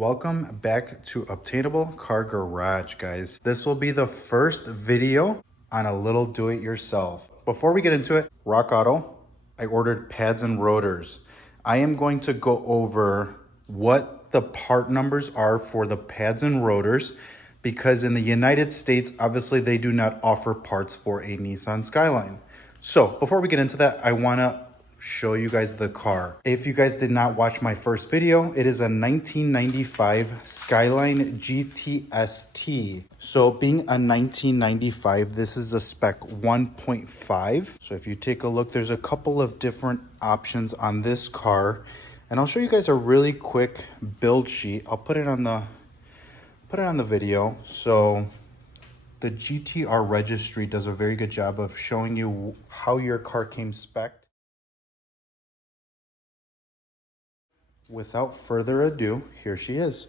Welcome back to Obtainable Car Garage, guys. This will be the first video on a little do-it-yourself. Before we get into it, Rockauto, I ordered pads and rotors. I am going to go over what the part numbers are for the pads and rotors because in the United States, obviously they do not offer parts for a Nissan Skyline. So before we get into that, I wanna show you guys the car. If you guys did not watch my first video, it is a 1995 Skyline GTST. So being a 1995, this is a spec 1.5. So if you take a look, there's a couple of different options on this car. And I'll show you guys a really quick build sheet. I'll put it on the video. So the GTR registry does a very good job of showing you how your car came spec'd. Without further ado, here she is.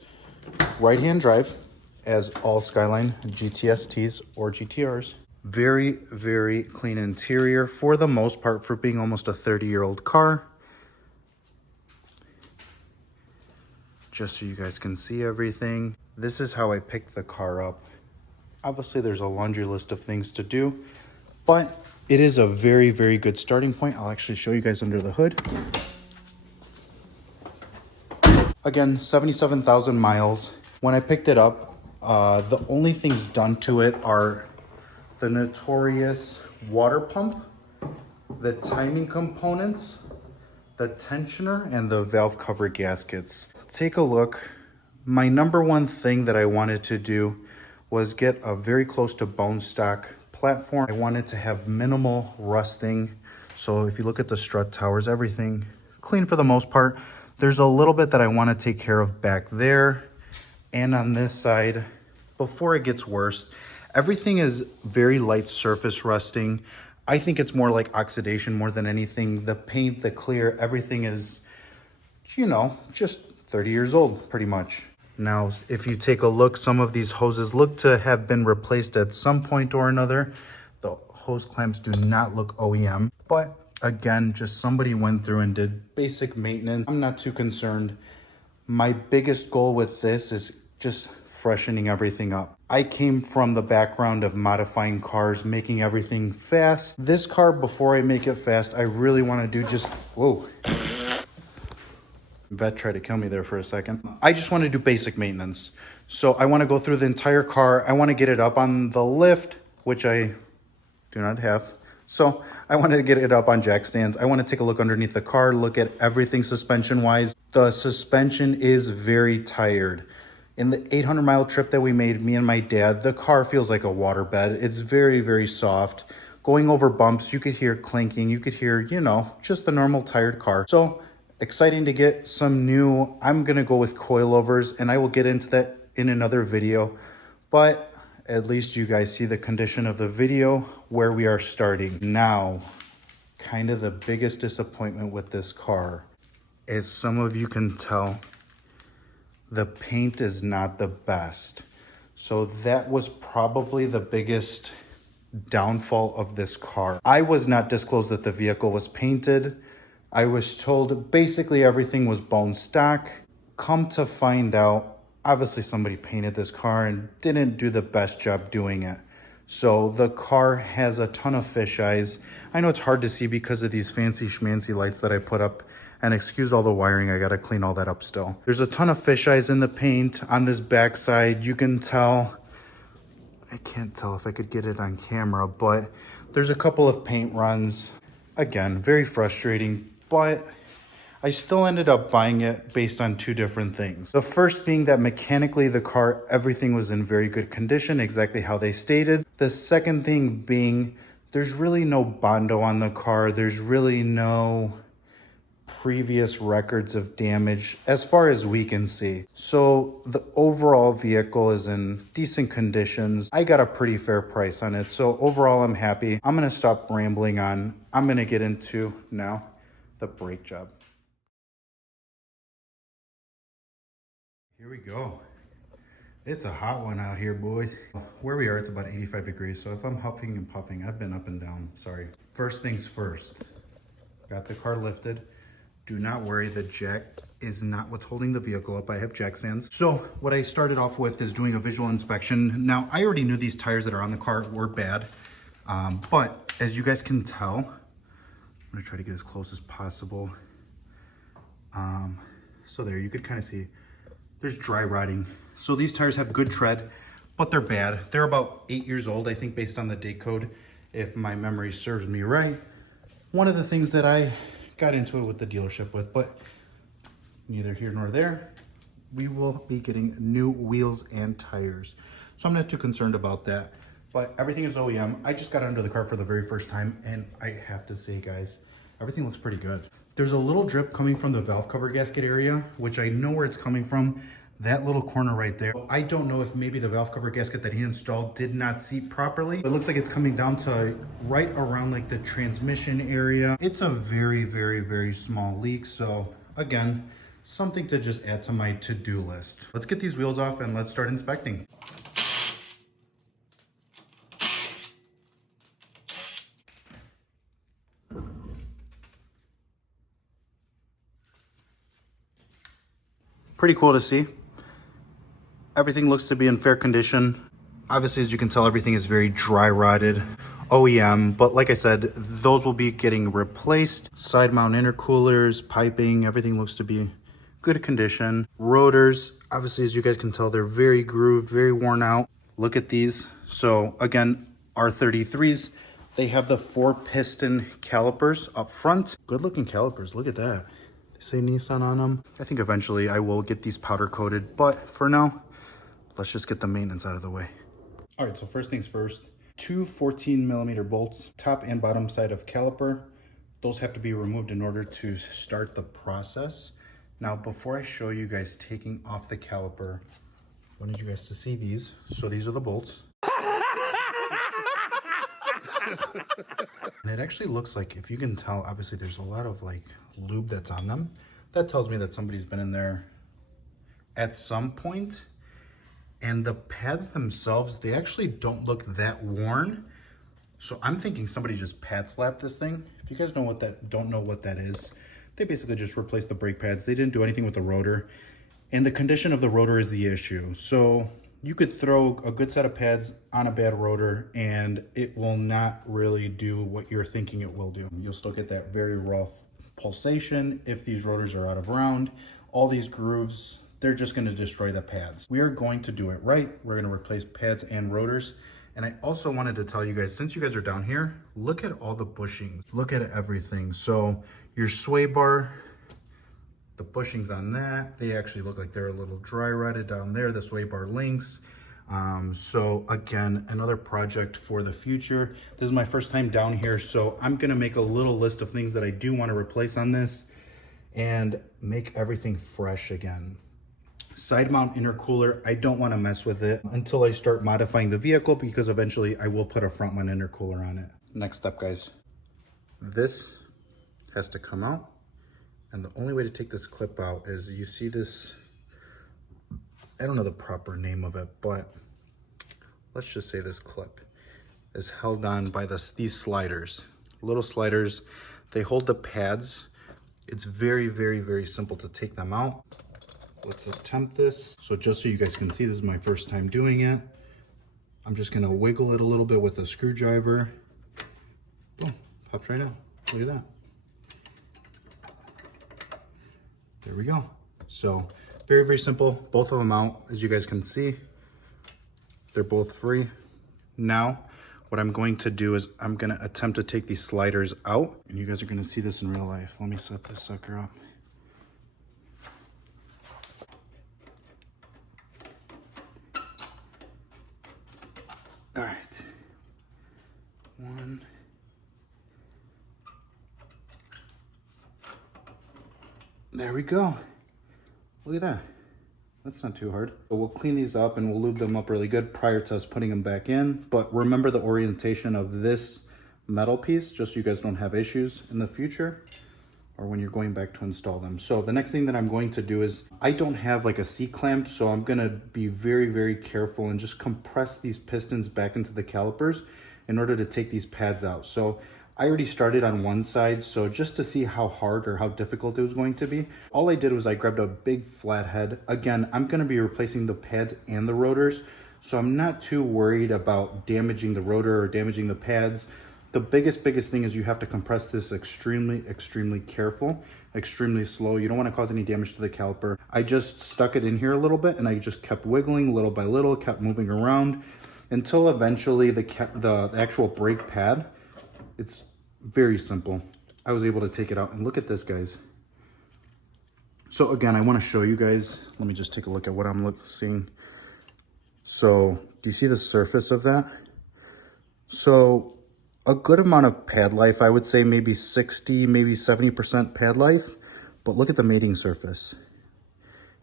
Right-hand drive, as all Skyline GTSTs or GTRs. Very, very clean interior for the most part for being almost a 30-year-old car. Just so you guys can see everything. This is how I picked the car up. Obviously, there's a laundry list of things to do, but it is a very, very good starting point. I'll actually show you guys under the hood. Again, 77,000 miles. When I picked it up, the only things done to it are the notorious water pump, the timing components, the tensioner, and the valve cover gaskets. Take a look. My number one thing that I wanted to do was get a very close to bone stock platform. I wanted to have minimal rusting. So if you look at the strut towers, everything clean for the most part. There's a little bit that I want to take care of back there and on this side before it gets worse. Everything is very light surface rusting. I think it's more like oxidation more than anything. The paint, the clear, everything is, you know, just 30 years old pretty much. Now, if you take a look, some of these hoses look to have been replaced at some point or another. The hose clamps do not look OEM, but again, just somebody went through and did basic maintenance. I'm not too concerned. My biggest goal with this is just freshening everything up. I came from the background of modifying cars, making everything fast. This car, before I make it fast, I really want to do just, whoa. Vet tried to kill me there for a second. I just want to do basic maintenance. So I want to go through the entire car. I want to get it up on the lift, which I do not have. So I wanted to get it up on jack stands. I want to take a look underneath the car, look at everything suspension-wise. The suspension is very tired. In the 800-mile trip that we made, me and my dad, the car feels like a waterbed. It's very, very soft. Going over bumps, you could hear clinking. You could hear, you know, just the normal tired car. So exciting to get some new, I'm going to go with coilovers, and I will get into that in another video. But at least you guys see the condition of the video where we are starting. Now, kind of the biggest disappointment with this car, as some of you can tell, the paint is not the best. So that was probably the biggest downfall of this car. I was not disclosed that the vehicle was painted. I was told basically everything was bone stock. Come to find out, obviously somebody painted this car and didn't do the best job doing it. So the car has a ton of fisheyes. I know it's hard to see because of these fancy schmancy lights that I put up. And excuse all the wiring, I gotta clean all that up still. There's a ton of fisheyes in the paint on this backside. You can tell, I can't tell if I could get it on camera, but there's a couple of paint runs. Again, very frustrating, but I still ended up buying it based on two different things. The first being that mechanically the car, everything was in very good condition, exactly how they stated. The second thing being, there's really no Bondo on the car. There's really no previous records of damage as far as we can see. So the overall vehicle is in decent conditions. I got a pretty fair price on it. So overall, I'm happy. I'm gonna stop rambling on. I'm gonna get into now the brake job. Here we go. It's a hot one out here, boys. Where we are, it's about 85 degrees. So if I'm huffing and puffing, I've been up and down, sorry. First things first, got the car lifted. Do not worry, the jack is not what's holding the vehicle up. I have jack stands. So what I started off with is doing a visual inspection. Now, I already knew these tires that are on the car were bad, but as you guys can tell, I'm gonna try to get as close as possible. So there, you could kind of see there's dry rotting. So these tires have good tread, but they're bad. They're about 8 years old, I think, based on the date code, if my memory serves me right. One of the things that I got into it with the dealership with, but neither here nor there, we will be getting new wheels and tires. So I'm not too concerned about that, but everything is OEM. I just got under the car for the very first time, and I have to say, guys, everything looks pretty good. There's a little drip coming from the valve cover gasket area, which I know where it's coming from. That little corner right there. I don't know if maybe the valve cover gasket that he installed did not seat properly. It looks like it's coming down to right around like the transmission area. It's a very, very, very small leak. So again, something to just add to my to-do list. Let's get these wheels off and let's start inspecting. Pretty cool to see. Everything looks to be in fair condition. Obviously, as you can tell, everything is very dry rotted, OEM, but like I said, those will be getting replaced. Side mount intercoolers, piping, everything looks to be good condition. Rotors, obviously, as you guys can tell, they're very grooved, very worn out. Look at these. So again, R33s, they have the 4-piston calipers up front. Good looking calipers, look at that. Say Nissan on them. I think eventually I will get these powder coated, but for now, let's just get the maintenance out of the way. All right, so first things first, 2 14mm bolts, top and bottom side of caliper. Those have to be removed in order to start the process. Now, before I show you guys taking off the caliper, I wanted you guys to see these. So these are the bolts. And it actually looks like, if you can tell, obviously there's a lot of like lube that's on them. That tells me that somebody's been in there at some point. And the pads themselves, they actually don't look that worn. So I'm thinking somebody just pad slapped this thing. If you guys don't know what that is, they basically just replaced the brake pads. They didn't do anything with the rotor. And the condition of the rotor is the issue. So you could throw a good set of pads on a bad rotor and it will not really do what you're thinking it will do. You'll still get that very rough pulsation if these rotors are out of round. All these grooves, they're just going to destroy the pads. We are going to do it right. We're going to replace pads and rotors. And I also wanted to tell you guys, since you guys are down here, look at all the bushings. Look at everything. So your sway bar, the bushings on that, they actually look like they're a little dry rotted down there. The sway bar links. So again, another project for the future. This is my first time down here, so I'm gonna make a little list of things that I do want to replace on this and make everything fresh again. Side mount intercooler, I don't want to mess with it until I start modifying the vehicle, because eventually I will put a front mount intercooler on it. Next step, guys, this has to come out. And the only way to take this clip out is, you see this, I don't know the proper name of it, but let's just say this clip is held on by these sliders, little sliders. They hold the pads. It's very, very, very simple to take them out. Let's attempt this. So just so you guys can see, this is my first time doing it. I'm just gonna wiggle it a little bit with a screwdriver. Boom, pops right out. Look at that. There we go. So very, very simple. Both of them out, as you guys can see. They're both free. Now, what I'm going to do is I'm gonna attempt to take these sliders out, and you guys are gonna see this in real life. Let me set this sucker up. All right, one. There we go. Look at that. That's not too hard. But we'll clean these up and we'll lube them up really good prior to us putting them back in. But remember the orientation of this metal piece, just so you guys don't have issues in the future or when you're going back to install them. So the next thing that I'm going to do is, I don't have like a C-clamp, so I'm gonna be very, very careful and just compress these pistons back into the calipers in order to take these pads out. So I already started on one side, so just to see how hard or how difficult it was going to be, all I did was I grabbed a big flat head. Again, I'm going to be replacing the pads and the rotors, so I'm not too worried about damaging the rotor or damaging the pads. The biggest thing is you have to compress this extremely careful, extremely slow. You don't want to cause any damage to the caliper. I just stuck it in here a little bit and I just kept wiggling little by little, kept moving around until eventually the actual brake pad, it's very simple. I was able to take it out and look at this, guys. So again, I want to show you guys, let me just take a look at what I'm seeing. So do you see the surface of that? So a good amount of pad life, I would say maybe 60, maybe 70% pad life, but look at the mating surface.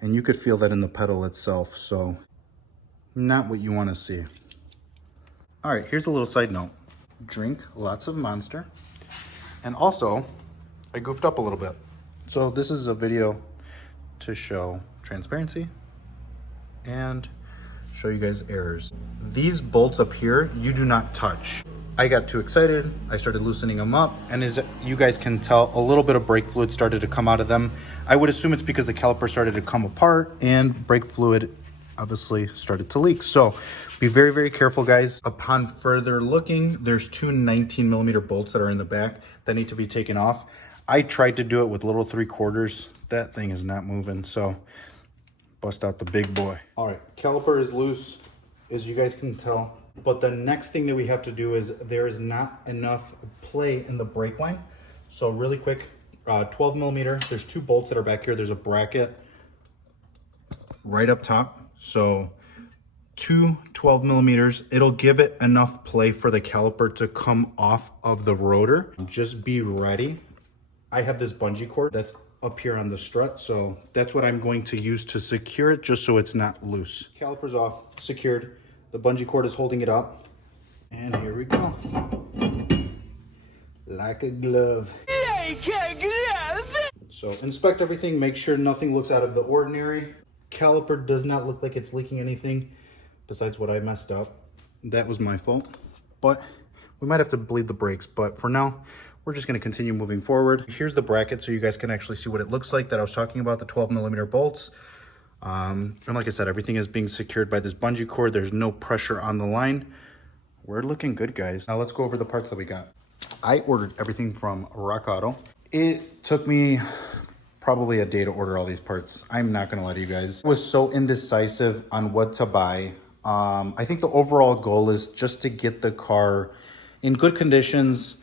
And you could feel that in the pedal itself, so not what you want to see. All right, here's a little side note. Drink lots of Monster. And also, I goofed up a little bit. So this is a video to show transparency and show you guys errors. These bolts up here, you do not touch. I got too excited. I started loosening them up, and as you guys can tell, a little bit of brake fluid started to come out of them. I would assume it's because the caliper started to come apart and brake fluid obviously started to leak. So be very careful, guys. Upon further looking, there's two 19mm bolts that are in the back that need to be taken off. I tried to do it with little 3/4. That thing is not moving, so bust out the big boy. All right, caliper is loose, as you guys can tell. But the next thing that we have to do is there is not enough play in the brake line. So really quick, 12mm, there's two bolts that are back here. There's a bracket right up top. So two 12mm, it'll give it enough play for the caliper to come off of the rotor. Just be ready. I have this bungee cord that's up here on the strut, so that's what I'm going to use to secure it, just so it's not loose. Caliper's off, secured. The bungee cord is holding it up. And here we go. Like a glove. Like a glove! So inspect everything, make sure nothing looks out of the ordinary. Caliper does not look like it's leaking anything besides what I messed up. That was my fault. But we might have to bleed the brakes, but for now, we're just gonna continue moving forward. Here's the bracket so you guys can actually see what it looks like that I was talking about, the 12mm bolts. And like I said, everything is being secured by this bungee cord. There's no pressure on the line. We're looking good, guys. Now let's go over the parts that we got. I ordered everything from Rockauto. It took me probably a day to order all these parts. I'm not gonna lie to you guys. I was so indecisive on what to buy. I think the overall goal is just to get the car in good conditions.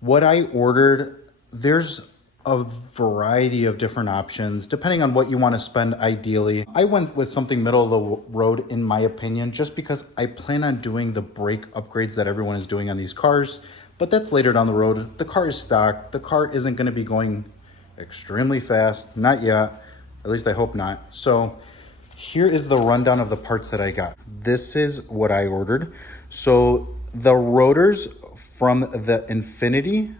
What I ordered, there's a variety of different options depending on what you want to spend ideally. I went with something middle of the road in my opinion, just because I plan on doing the brake upgrades that everyone is doing on these cars, but that's later down the road. The car is stock. The car isn't going to be going extremely fast, not yet, at least I hope not. So here is the rundown of the parts that I got. This is what I ordered. So the rotors from the Infiniti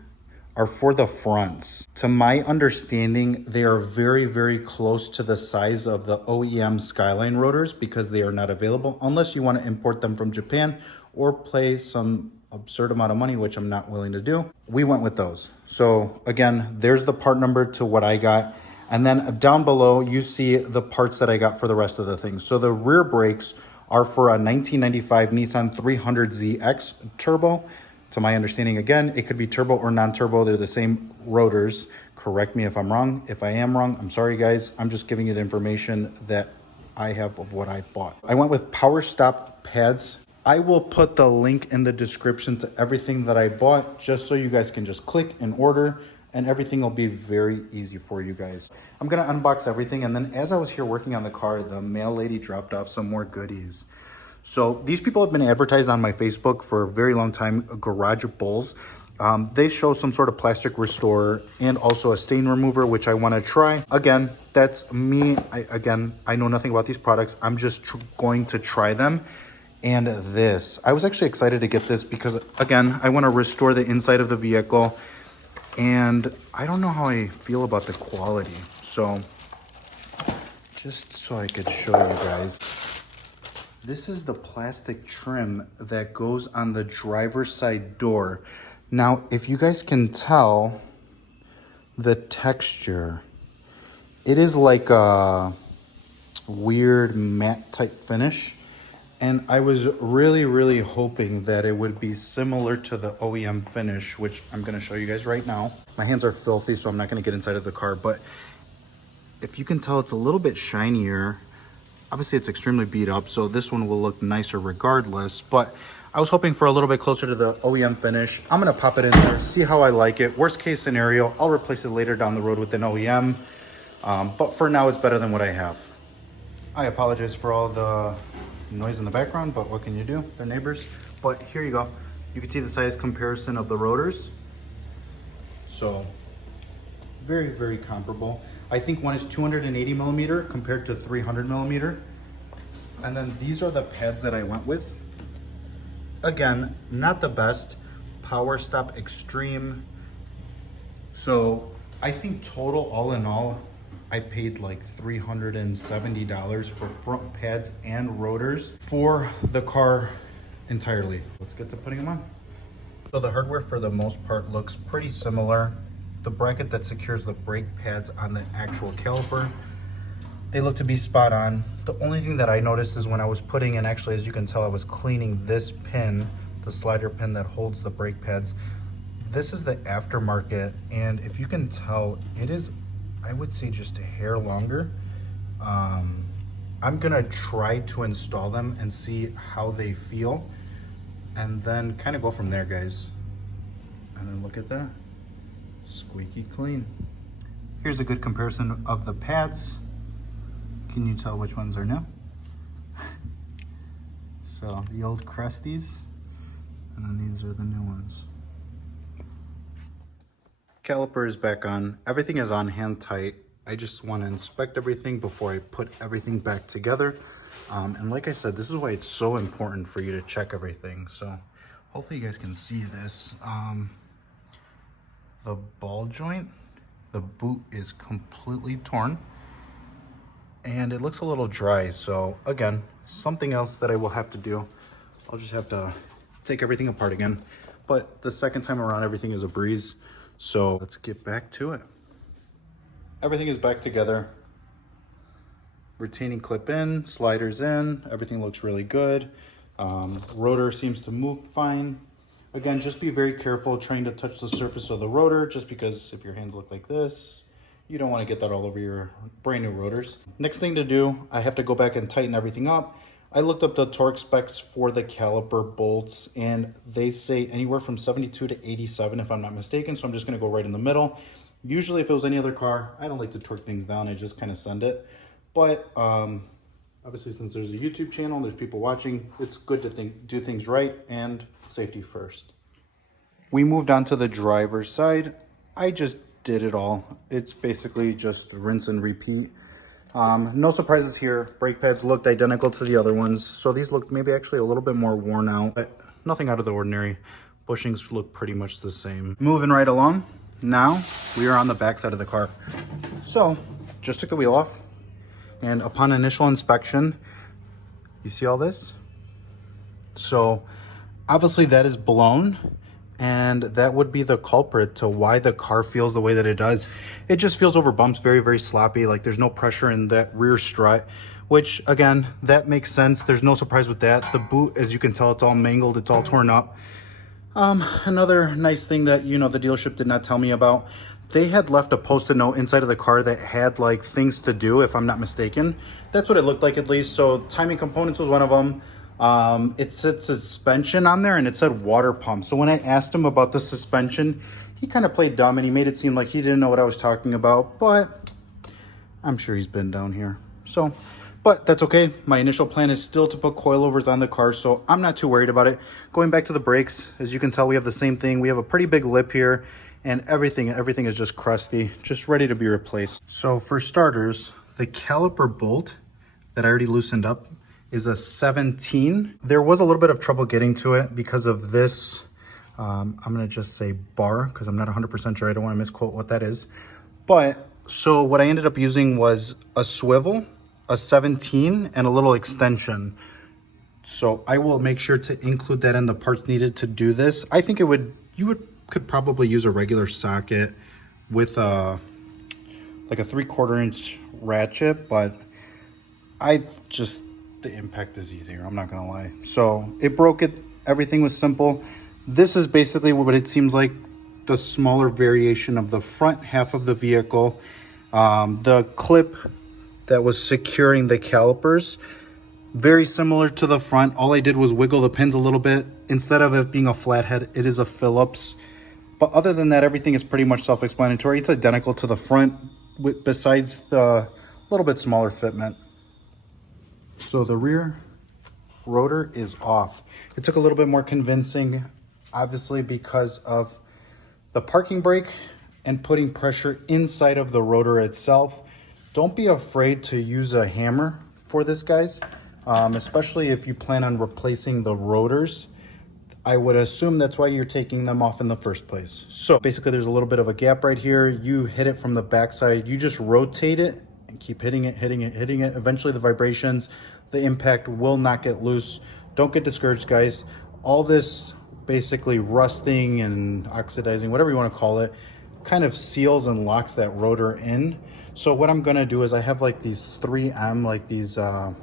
are for the fronts. To my understanding, they are very close to the size of the OEM Skyline rotors because they are not available unless you want to import them from Japan or pay some absurd amount of money, which I'm not willing to do. We went with those. So again, there's the part number to what I got. And then down below, you see the parts that I got for the rest of the things. So the rear brakes are for a 1995 Nissan 300ZX turbo. To my understanding, again, it could be turbo or non-turbo. They're the same rotors. Correct me if I'm wrong. If I am wrong, I'm sorry, guys. I'm just giving you the information that I have of what I bought. I went with power stop pads. I will put the link in the description to everything that I bought, just so you guys can just click and order, and everything will be very easy for you guys. I'm gonna unbox everything, and then as I was here working on the car, the mail lady dropped off some more goodies. So these people have been advertised on my Facebook for a very long time, Garage Bulls. They show some sort of plastic restorer and also a stain remover, which I want to try. Again, that's me. I know nothing about these products. I'm just going to try them. And this, I was actually excited to get this because, again, I want to restore the inside of the vehicle. And I don't know how I feel about the quality. So just so I could show you guys. This is the plastic trim that goes on the driver's side door. Now, if you guys can tell the texture, it is like a weird matte type finish. And I was really hoping that it would be similar to the OEM finish, which I'm gonna show you guys right now. My hands are filthy, so I'm not gonna get inside of the car, but if you can tell, it's a little bit shinier. Obviously it's extremely beat up, so this one will look nicer regardless, but I was hoping for a little bit closer to the OEM finish. I'm gonna pop it in there, see how I like it. Worst case scenario, I'll replace it later down the road with an OEM, but for now it's better than what I have. I apologize for all the noise in the background, but what can you do? They're neighbors. But here you go. You can see the size comparison of the rotors. So very comparable. I think one is 280 millimeter compared to 300 millimeter. And then these are the pads that I went with. Again, not the best. Power Stop Extreme. So I think total, all in all, I paid like $370 for front pads and rotors for the car entirely. Let's get to putting them on. So the hardware for the most part looks pretty similar. The bracket that secures the brake pads on the actual caliper, they look to be spot on. The only thing that I noticed is when I was putting in, actually as you can tell, I was cleaning this pin, the slider pin that holds the brake pads. This is the aftermarket, and if you can tell, it is, I would say, just a hair longer. I'm gonna try to install them and see how they feel, and then kind of go from there, guys. And then look at that, squeaky clean. Here's a good comparison of the pads. Can you tell which ones are new? So the old crusties, and then these are the new ones. Caliper is back on. Everything is on hand tight. I just want to inspect everything before I put everything back together. And like I said, this is why it's so important for you to check everything. So hopefully you guys can see this. The ball joint, the boot is completely torn and it looks a little dry. So again, something else that I will have to do. I'll just have to take everything apart again. But the second time around, everything is a breeze. So let's get back to it. Everything is back together. Retaining clip in, sliders in, everything looks really good. Rotor seems to move fine. Again, just be very careful trying to touch the surface of the rotor, just because if your hands look like this, you don't want to get that all over your brand new rotors. Next thing to do, I have to go back and tighten everything up. I looked up the torque specs for the caliper bolts, and they say anywhere from 72 to 87 if I'm not mistaken, so I'm just going to go right in the middle. Usually if it was any other car, I don't like to torque things down, I just kind of send it. But obviously since there's a YouTube channel, there's people watching, it's good to do things right, and safety first. We moved on to the driver's side. I just did it all. It's basically just rinse and repeat. No surprises here. Brake pads looked identical to the other ones, so these looked maybe actually a little bit more worn out, but nothing out of the ordinary. Bushings look pretty much the same. Moving right along, now we are on the back side of the car. So just took the wheel off, and upon initial inspection, you see all this? So obviously that is blown, and that would be the culprit to why the car feels the way that it does. It just feels over bumps, very sloppy, like there's no pressure in that rear strut, which again, that makes sense. There's no surprise with that. The boot, as you can tell, it's all mangled, it's all torn up. Another nice thing that, you know, the dealership did not tell me about, they had left a post-it note inside of the car that had like things to do, if I'm not mistaken. That's what it looked like, at least. So timing components was one of them. It said suspension on there, and it said water pump. So when I asked him about the suspension, he kind of played dumb and he made it seem like he didn't know what I was talking about, but I'm sure he's been down here. So, but that's okay. My initial plan is still to put coilovers on the car, so I'm not too worried about it. Going back to the brakes, as you can tell, we have the same thing. We have a pretty big lip here, and everything is just crusty, just ready to be replaced. So for starters, the caliper bolt that I already loosened up is a 17. There was a little bit of trouble getting to it because of this, I'm gonna just say bar, because I'm not 100% sure, I don't wanna misquote what that is. But, so what I ended up using was a swivel, a 17, and a little extension. So I will make sure to include that in the parts needed to do this. I think you would could probably use a regular socket with a like a 3/4 inch ratchet, but the impact is easier, I'm not gonna lie. So it broke it, everything was simple. This is basically what it seems like, the smaller variation of the front half of the vehicle. The clip that was securing the calipers, very similar to the front. All I did was wiggle the pins a little bit. Instead of it being a flathead, it is a Phillips. But other than that, everything is pretty much self-explanatory. It's identical to the front, besides the little bit smaller fitment. So the rear rotor is off. It took a little bit more convincing, obviously, because of the parking brake and putting pressure inside of the rotor itself. Don't be afraid to use a hammer for this, guys, especially if you plan on replacing the rotors. I would assume that's why you're taking them off in the first place. So basically there's a little bit of a gap right here. You hit it from the backside. You just rotate it and keep hitting it, hitting it, hitting it. Eventually the vibrations, the impact will not get loose. Don't get discouraged, guys. All this basically rusting and oxidizing, whatever you want to call it, kind of seals and locks that rotor in. So what I'm gonna do is I have like these 3M, like these, they're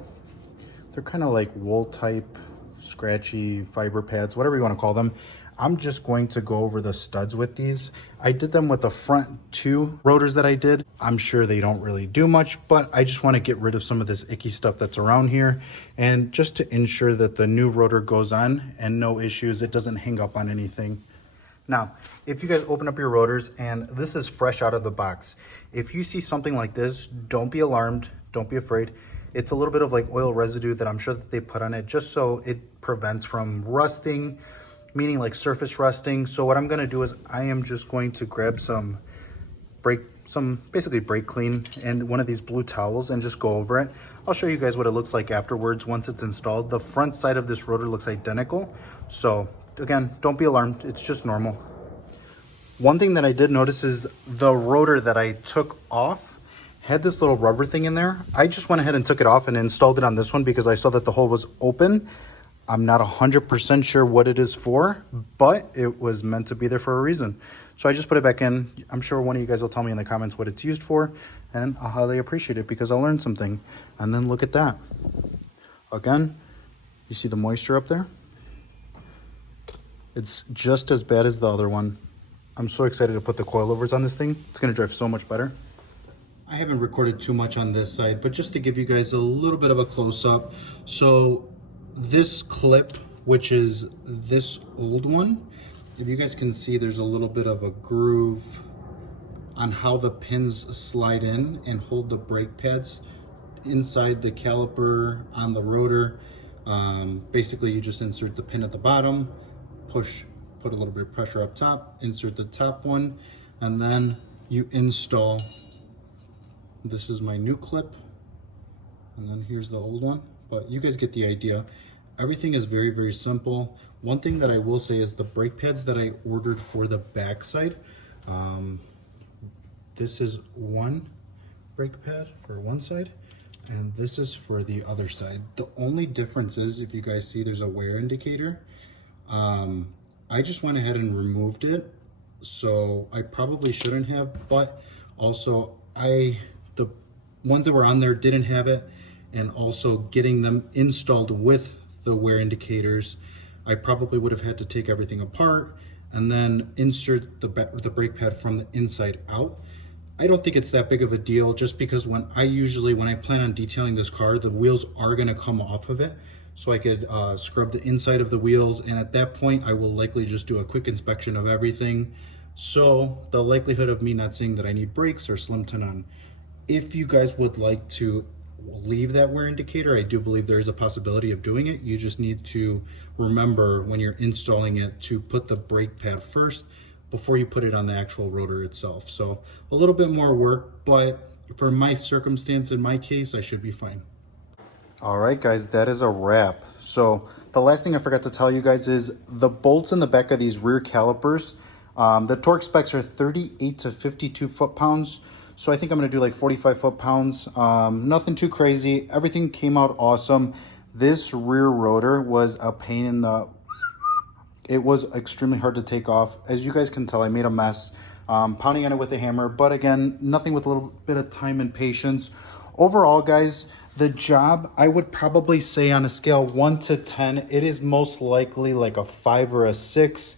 kind of like wool type, scratchy fiber pads, whatever you want to call them. I'm just going to go over the studs with these. I did them with the front 2 rotors that I did. I'm sure they don't really do much, but I just want to get rid of some of this icky stuff that's around here, and just to ensure that the new rotor goes on and no issues, it doesn't hang up on anything. Now, if you guys open up your rotors and this is fresh out of the box, if you see something like this, don't be alarmed, don't be afraid. It's a little bit of like oil residue that I'm sure that they put on it just so it prevents from rusting, meaning like surface rusting. So what I'm gonna do is I am just going to grab some basically brake clean and one of these blue towels and just go over it. I'll show you guys what it looks like afterwards once it's installed. The front side of this rotor looks identical. So again, don't be alarmed, it's just normal. One thing that I did notice is the rotor that I took off had this little rubber thing in there. I just went ahead and took it off and installed it on this one because I saw that the hole was open. I'm not 100% sure what it is for, but it was meant to be there for a reason. So I just put it back in. I'm sure one of you guys will tell me in the comments what it's used for, and I'll highly appreciate it because I'll learn something. And then look at that. Again, you see the moisture up there? It's just as bad as the other one. I'm so excited to put the coilovers on this thing. It's gonna drive so much better. I haven't recorded too much on this side, but just to give you guys a little bit of a close-up. So this clip, which is this old one, if you guys can see, there's a little bit of a groove on how the pins slide in and hold the brake pads inside the caliper on the rotor. Basically, you just insert the pin at the bottom, put a little bit of pressure up top, insert the top one, and then you install. This is my new clip, and then here's the old one, but you guys get the idea. Everything is very, very simple. One thing that I will say is the brake pads that I ordered for the backside. This is one brake pad for one side, and this is for the other side. The only difference is, if you guys see, there's a wear indicator. I just went ahead and removed it, so I probably shouldn't have, but also the ones that were on there didn't have it, and also getting them installed with the wear indicators, I probably would have had to take everything apart and then insert the brake pad from the inside out. I don't think it's that big of a deal, just because when I plan on detailing this car, the wheels are gonna come off of it, so I could scrub the inside of the wheels, and at that point I will likely just do a quick inspection of everything. So the likelihood of me not seeing that I need brakes are slim to none. If you guys would like to leave that wear indicator, I do believe there is a possibility of doing it. You just need to remember when you're installing it to put the brake pad first before you put it on the actual rotor itself. So a little bit more work, but for my circumstance, in my case, I should be fine. All right, guys, that is a wrap. So the last thing I forgot to tell you guys is the bolts in the back of these rear calipers. The torque specs are 38 to 52 foot-pounds. So I think I'm gonna do like 45 foot-pounds. Nothing too crazy. Everything came out awesome. This rear rotor was a pain in the It was extremely hard to take off. As you guys can tell, I made a mess, pounding on it with a hammer, but again, nothing with a little bit of time and patience. Overall, guys, the job, I would probably say on a scale 1 to 10, it is most likely like a 5 or a 6.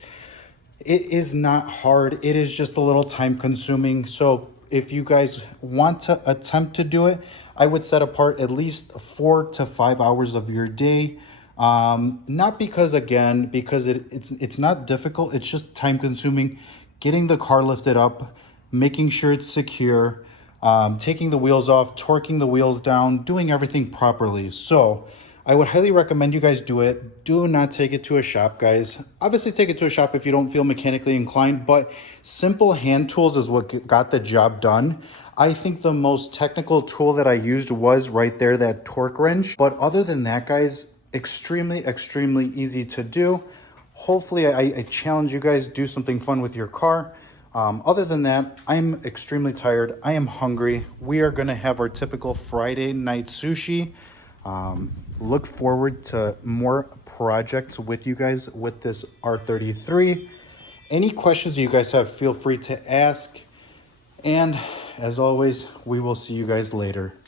It is not hard. It is just a little time consuming. So if you guys want to attempt to do it, I would set apart at least 4 to 5 hours of your day. Not because, again, because it's not difficult. It's just time consuming. Getting the car lifted up, making sure it's secure, taking the wheels off, torquing the wheels down, doing everything properly. So I would highly recommend you guys do it. Do not take it to a shop, guys. Obviously, take it to a shop if you don't feel mechanically inclined, but simple hand tools is what got the job done. I think the most technical tool that I used was right there, that torque wrench. But other than that, guys, extremely easy to do. Hopefully, I challenge you guys, do something fun with your car. Other than that, I'm extremely tired. I am hungry. We are gonna have our typical Friday night sushi. Look forward to more projects with you guys with this R33. Any questions you guys have, feel free to ask. And as always, we will see you guys later.